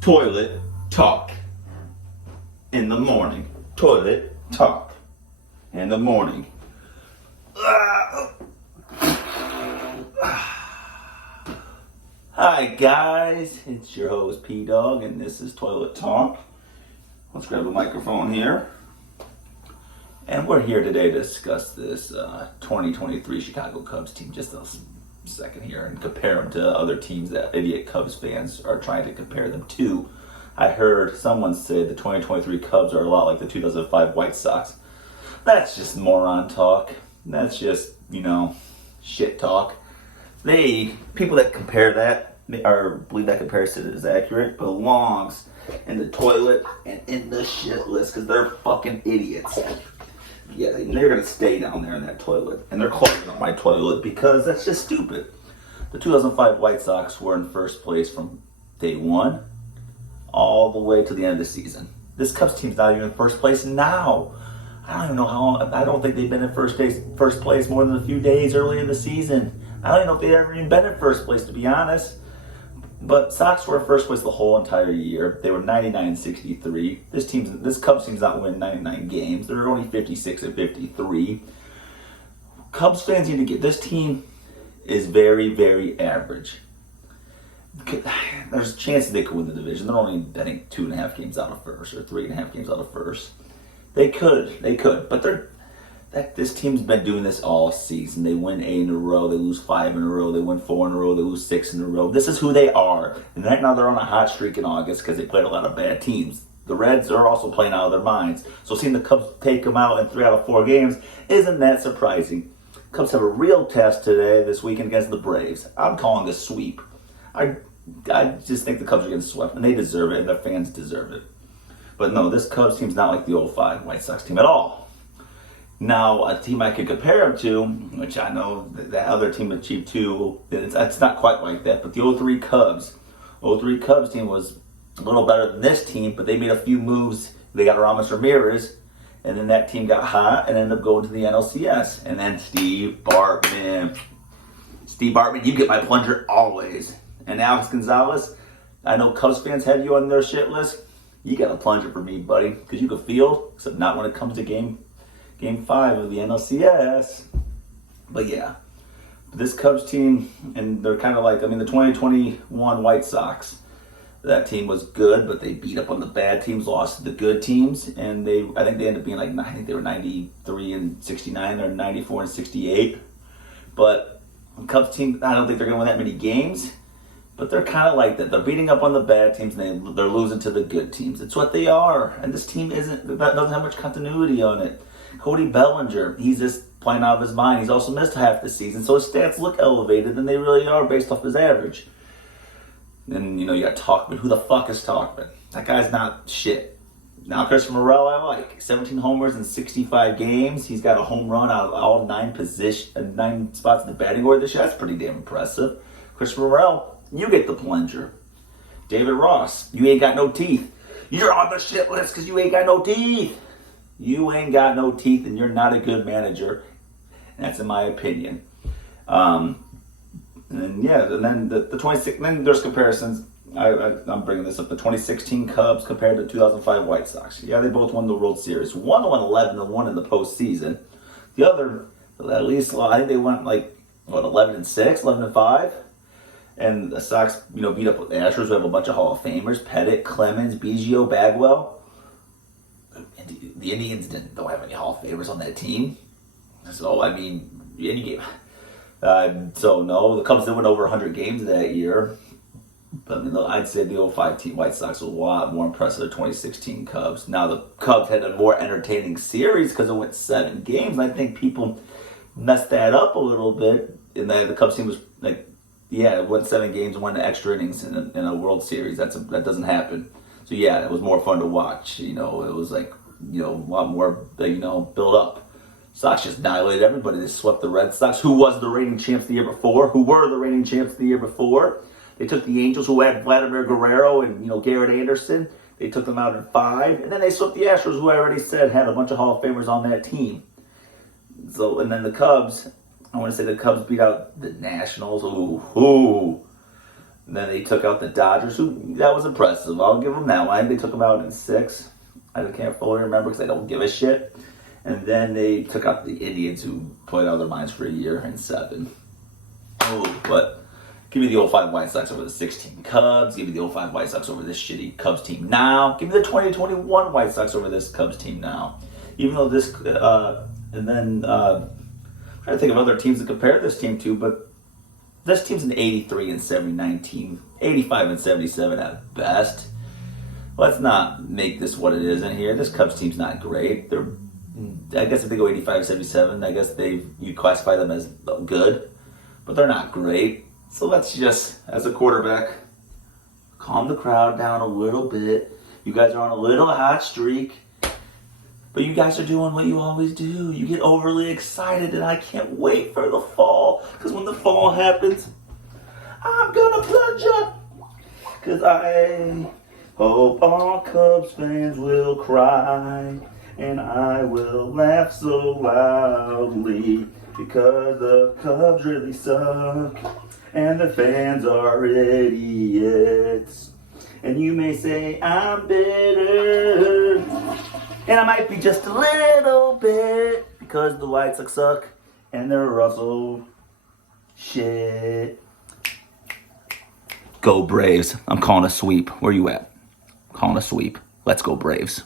Toilet talk in the morning. Toilet talk in the morning. Hi guys, it's your host P-Dog and this is Toilet Talk. Let's grab a microphone here. And we're here today to discuss this 2023 Chicago Cubs team. Just a second here and compare them to other teams that idiot Cubs fans are trying to compare them to. I heard someone say the 2023 Cubs are a lot like the 2005 White Sox. That's just moron talk. That's just, shit talk. People that compare that, or believe that comparison is accurate, belongs in the toilet and in the shit list because they're fucking idiots. Yeah, they're going to stay down there in that toilet. And they're clogging up my toilet because that's just stupid. The 2005 White Sox were in first place from day one all the way to the end of the season. This Cubs team's not even in first place now. I don't even know how long. I don't think they've been in first place more than a few days early in the season. I don't even know if they've ever even been in first place, to be honest. But Sox were in first place the whole entire year. They were 99-63. This Cubs team's not winning 99 games. They're only 56-53. Cubs fans need to get this team is very, very average. There's chances they could win the division. They're only, I think, 2.5 games out of first or 3.5 games out of first. They could, but this team's been doing this all season. They win 8 in a row, they lose 5 in a row, they win 4 in a row, they lose 6 in a row. This is who they are. And right now they're on a hot streak in August because they played a lot of bad teams. The Reds are also playing out of their minds. So seeing the Cubs take them out in 3 out of 4 games isn't that surprising. Cubs have a real test this weekend against the Braves. I'm calling a sweep. I just think the Cubs are getting swept, and they deserve it, and their fans deserve it. But no, this Cubs team's not like the 05 White Sox team at all. Now, a team I could compare them to, which I know that other team achieved too, it's not quite like that, but the 03 Cubs. 03 Cubs team was a little better than this team, but they made a few moves. They got Ramos Ramirez, and then that team got hot and ended up going to the NLCS. And then Steve Bartman, you get my plunger always. And Alex Gonzalez, I know Cubs fans had you on their shit list. You got a plunger for me, buddy, because you can field, except not when it comes to Game 5 of the NLCS. But yeah, this Cubs team, and they're kind of like, the 2021 White Sox. That team was good, but they beat up on the bad teams, lost to the good teams, and I think they ended up being I think they were 93-69 or 94-68. But the Cubs team, I don't think they're going to win that many games. But they're kind of like that. They're beating up on the bad teams and they're losing to the good teams. It's what they are. And this team doesn't have much continuity on it. Cody Bellinger, he's just playing out of his mind. He's also missed half the season, so his stats look elevated than they really are based off his average. And, you got Talkman. Who the fuck is Talkman? That guy's not shit. Now, Christopher Morel, I like. 17 homers in 65 games. He's got a home run out of all 9 spots in the batting order this year. That's pretty damn impressive. Christopher Morel, you get the plunger. David Ross, you ain't got no teeth. You're on the shit list because you ain't got no teeth. You ain't got no teeth and you're not a good manager. And that's in my opinion. And then the 26. Then there's comparisons. I'm bringing this up. The 2016 Cubs compared to 2005 White Sox. Yeah, they both won the World Series. One won 11 and one in the postseason. The other, at least, I think they went 11-6, 11-5. And the Sox, beat up the Astros, who have a bunch of Hall of Famers. Pettit, Clemens, Biggio, Bagwell. And the Indians don't have any Hall of Famers on that team. So, any game. So, no, the Cubs did win over 100 games that year. But I'd say the 05 team White Sox was a lot more impressive than the 2016 Cubs. Now, the Cubs had a more entertaining series because it went 7 games. I think people messed that up a little bit. And the Cubs team was it won 7 games, won extra innings in a World Series. That doesn't happen. So yeah, it was more fun to watch. It was a lot more build up. Sox just annihilated everybody. They swept the Red Sox, who was the reigning champs the year before. They took the Angels, who had Vladimir Guerrero and Garrett Anderson. They took them out in 5, and then they swept the Astros, who I already said had a bunch of Hall of Famers on that team. So, and then the Cubs. I want to say the Cubs beat out the Nationals. Ooh. And then they took out the Dodgers, who that was impressive. I'll give them that one. They took them out in 6. I can't fully remember because I don't give a shit. And then they took out the Indians, who played out of their minds for a year, in 7. Oh, but give me the 05 White Sox over the 16 Cubs. Give me the 05 White Sox over this shitty Cubs team now. Give me the 2021 White Sox over this Cubs team now. Even though this, and then I'm trying to think of other teams to compare this team to, but this team's an 83 and 79 team, 85 and 77 at best. Let's not make this what it isn't here. This Cubs team's not great. I guess if they go 85, 77, I guess you classify them as good, but they're not great. So let's just, as a quarterback, calm the crowd down a little bit. You guys are on a little hot streak, but you guys are doing what you always do. You get overly excited, and I can't wait for the fall, because when the fall happens, I'm gonna plunge up, because I hope all Cubs fans will cry. And I will laugh so loudly because the Cubs really suck and the fans are idiots. And you may say I'm bitter, and I might be just a little bit because the White Sox suck and they're also shit. Go Braves. I'm calling a sweep. Where you at? I'm calling a sweep. Let's go Braves.